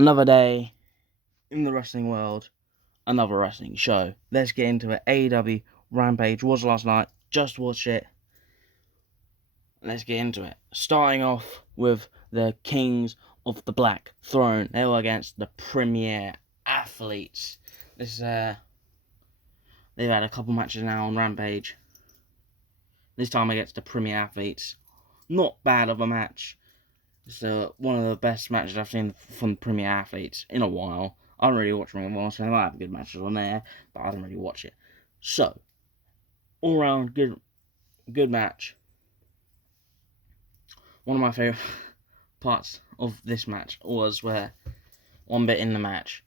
Another day in the wrestling world, another wrestling show. Let's get into it. AEW Rampage was last night. Just watched it. Let's get into it. Starting off with the Kings of the Black Throne. They were against the Premier Athletes. They've had a couple matches now on Rampage. This time against the Premier Athletes. Not bad of a match. It's one of the best matches I've seen from Premier Athletes in a while. I don't really watch Ring of Honor, so they might have good matches on there, but I don't really watch it. So, all around good match. One of my favourite parts of this match was where one bit in the match,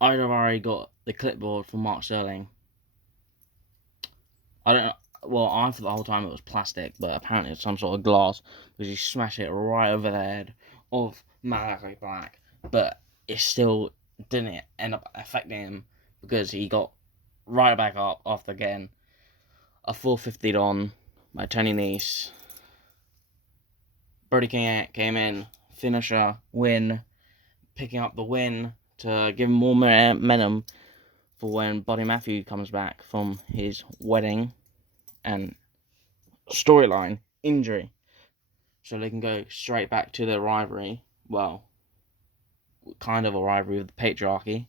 I'd have already got the clipboard from Mark Sterling. I thought the whole time it was plastic, but apparently it's some sort of glass, because he smashed it right over the head of Malachi Black, but it still didn't end up affecting him, because he got right back up after getting a 450'd on by Tony Nese. Brody King came in, finisher, win, picking up the win to give him more momentum for when Buddy Matthew comes back from his wedding and storyline injury, so they can go straight back to their rivalry. Well, kind of a rivalry with the Patriarchy,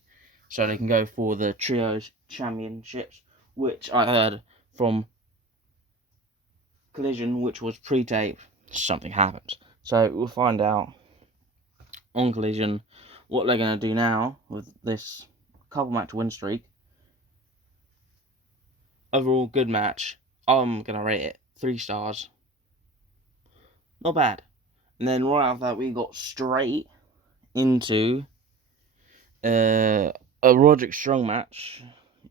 so they can go for the Trios Championships, which I heard from Collision, which was pre-tape, something happens. So we'll find out on Collision what they're going to do now with this couple match win streak. Overall, good match. I'm going to rate it 3 stars. Not bad. And then right after that, we got straight into a Roderick Strong match.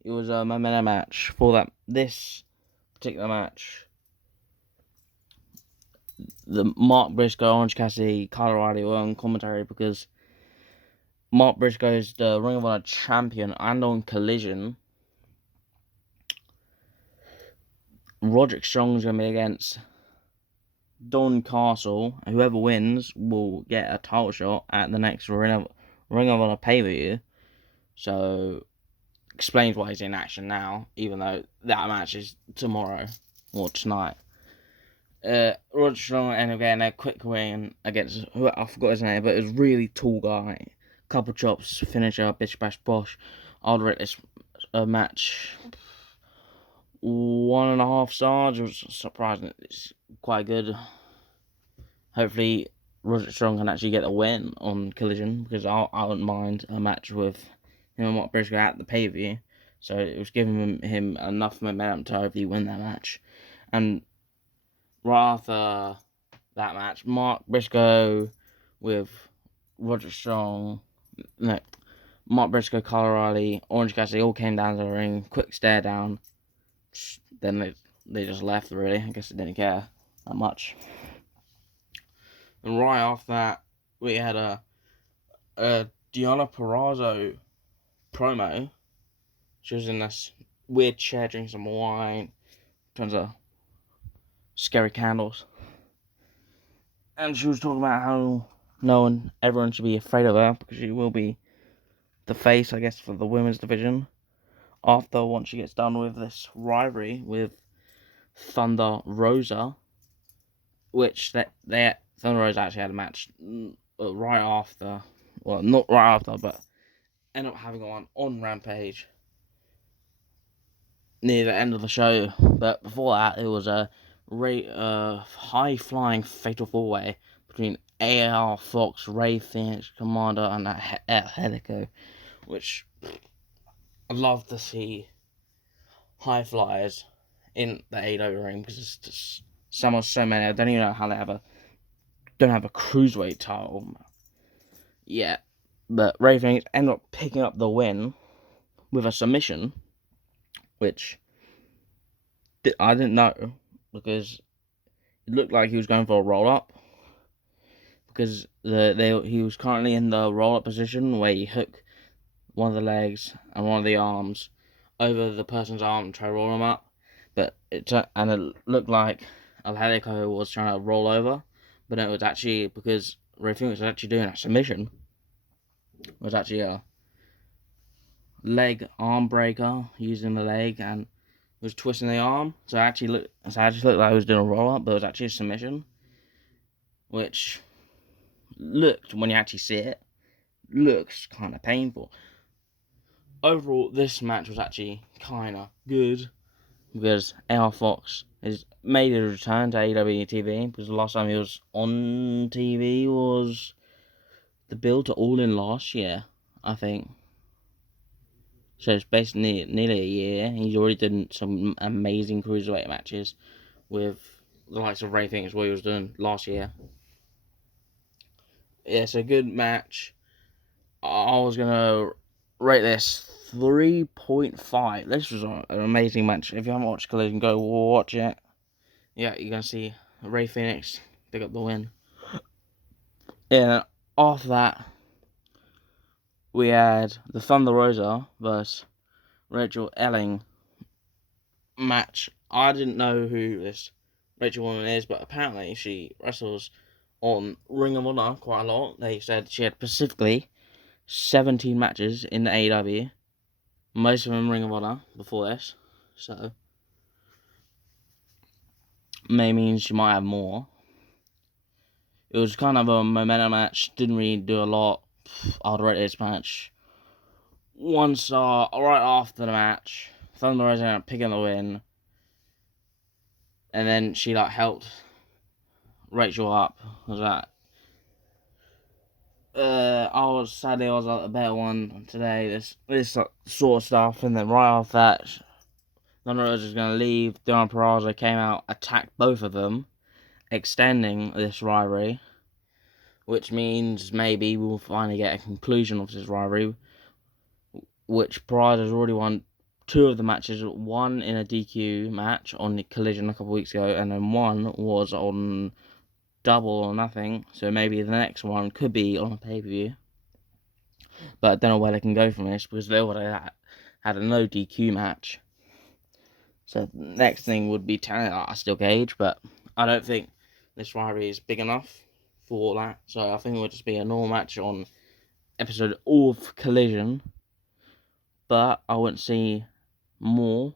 It was a momentum match for this particular match. The Mark Briscoe, Orange Cassidy, Kyle O'Reilly were on commentary, because Mark Briscoe is the Ring of Honor champion, and on Collision, Roderick Strong is going to be against Don Castle. Whoever wins will get a title shot at the next Ring of Honor pay-per-view. So, explains why he's in action now, even though that match is tomorrow or tonight. Roderick Strong ended up getting a quick win against, I forgot his name, but it was a really tall guy. Couple chops, finisher, bish bash bosh. I'd rate this match 1.5 stars. It was surprising. It's quite good. Hopefully, Roderick Strong can actually get a win on Collision, because I wouldn't mind a match with him and Mark Briscoe at the pay-per-view. So it was giving him enough momentum to hopefully win that match. And right after that match, Mark Briscoe with Roderick Strong, Mark Briscoe, Kyle O'Reilly, Orange Cassidy all came down to the ring, quick stare down. Then they just left, really. I guess they didn't care that much. And right after that, we had a Deonna Purrazzo promo. She was in this weird chair drinking some wine, tons of scary candles, and she was talking about how everyone should be afraid of her, because she will be the face, I guess, for the women's division once she gets done with this rivalry with Thunder Rosa, which Thunder Rosa actually had a match right after, well, not right after, but ended up having one on Rampage near the end of the show. But before that, it was a high-flying fatal 4-way between AR Fox, Ray, Fenix, Komandor, and Angelic, which I'd love to see high flyers in the AEW ring, because it's just so many. I don't even know how they don't have a cruiserweight title yet. But Ray Fenix ended up picking up the win with a submission, which I didn't know, because it looked like he was going for a roll up, because he was currently in the roll up position where you hook one of the legs and one of the arms over the person's arm and try to roll him up. But it looked like Angelic was trying to roll over, but it was actually because Ray Fenix was actually doing a submission. It was actually a leg arm breaker using the leg and was twisting the arm. So it actually looked like he was doing a roll up, but it was actually a submission, which looked, when you actually see it, looks kind of painful. Overall, this match was actually kind of good because AR Fox has made a return to AEW TV, because the last time he was on TV was the build to All In last year, I think. So it's basically nearly a year. He's already done some amazing cruiserweight matches with the likes of Ray Fenix, what he was doing last year. Yeah, it's a good match. I was going to rate this 3.5. This was an amazing match. If you haven't watched Collision, go watch it. Yeah, you're going to see Ray Fenix pick up the win. And after that, we had the Thunder Rosa versus Rachael Ellering match. I didn't know who this Rachael woman is, but apparently she wrestles on Ring of Honor quite a lot. They said she had specifically 17 matches in the AEW, most of them Ring of Honor before this, so may means she might have more. It was kind of a momentum match, didn't really do a lot. I'd rate this match 1 star. Right after the match, Thunder Rosa ended up picking the win, and then she helped Rachael up. Was that? I was the better one today. This sort of stuff, and then right after that, Thunder Rosa was going to leave. Deonna Purrazzo came out, attacked both of them, extending this rivalry, which means maybe we'll finally get a conclusion of this rivalry. Which Purrazzo's already won 2 of the matches. One in a DQ match on the Collision a couple weeks ago, and then one was on Double or Nothing, so maybe the next one could be on a pay-per-view. But I don't know where they can go from this, because they already had a no DQ match. So the next thing would be a steel cage, but I don't think this rivalry is big enough for that. So I think it would just be a normal match on episode of Collision. But I wouldn't see more.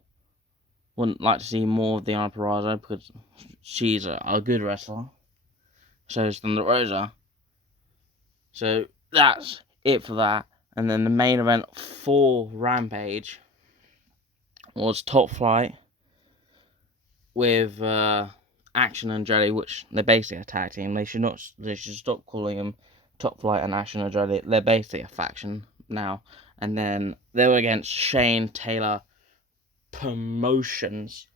Wouldn't like to see more of Deonna Purrazzo, because she's a good wrestler. So is Thunder Rosa. So that's it for that. And then the main event for Rampage was Top Flight with Action and Jelly, which they're basically a tag team. They should stop calling them Top Flight and Action and Jelly. They're basically a faction now. And then they were against Shane Taylor Promotions.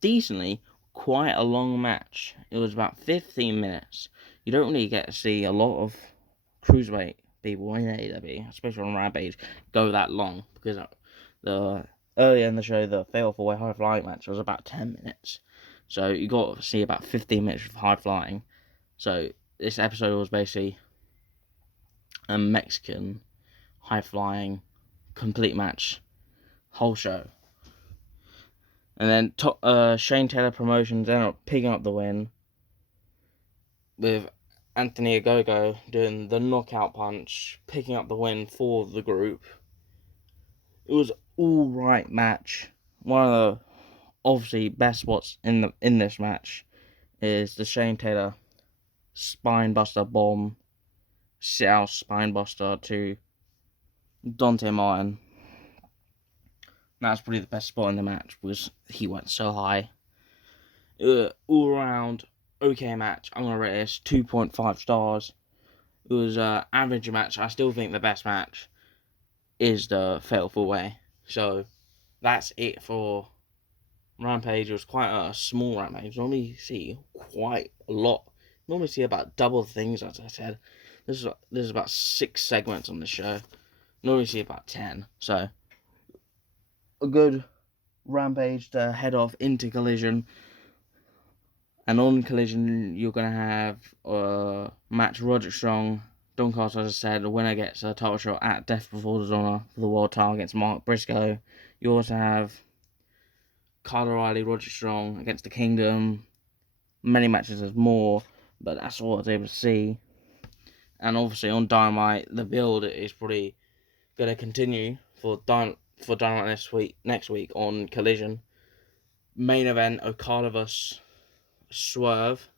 Decently, quite a long match. It was about 15 minutes. You don't really get to see a lot of cruiserweight people in AEW, especially on Rampage, go that long, because earlier in the show, the Fatal 4-Way High Flying match was about 10 minutes. So you got to see about 15 minutes of high flying. So this episode was basically a Mexican high flying complete match, whole show. And then Shane Taylor Promotions ended up picking up the win with Anthony Ogogo doing the knockout punch, picking up the win for the group. It was alright match. One of the obviously best spots in this match is the Shane Taylor spinebuster bomb, sit out spinebuster to Dante Martin. That's probably the best spot in the match, because he went so high. All around okay match. I'm gonna rate this 2.5 stars. It was an average match. I still think the best match is the Fatal 4-Way. So that's it for Rampage. It was quite a small Rampage. Normally you see quite a lot. Normally see about double things, as I said. This is about 6 segments on the show. Normally see about 10. So a good Rampage to head off into Collision. And on Collision, you're going to have match Roderick Strong, Don Carter, as I said. The winner gets a title shot at Death Before Dishonor for the world title against Mark Briscoe. You also have Kyle O'Reilly, Roderick Strong against the Kingdom. Many matches, there's more, but that's all I was able to see. And obviously on Dynamite, the build is probably going to continue for Dynamite next week on Collision. Main event, Okada vs Swerve.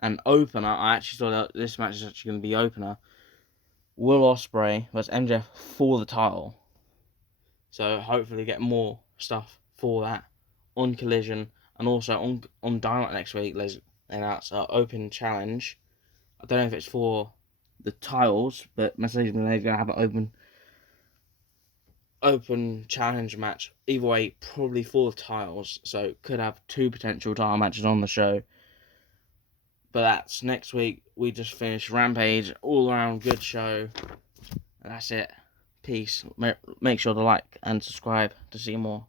And opener, I actually thought that this match is actually going to be opener. Will Ospreay vs MJF for the title. So hopefully get more stuff for that on Collision. And also on Dynamite next week, let's announce an open challenge. I don't know if it's for the titles, but Mercedes Benz are going to have an open challenge match. Either way, probably for the titles. So could have 2 potential title matches on the show. But that's next week. We just finished Rampage. All around good show. And that's it. Peace. Make sure to like and subscribe to see more.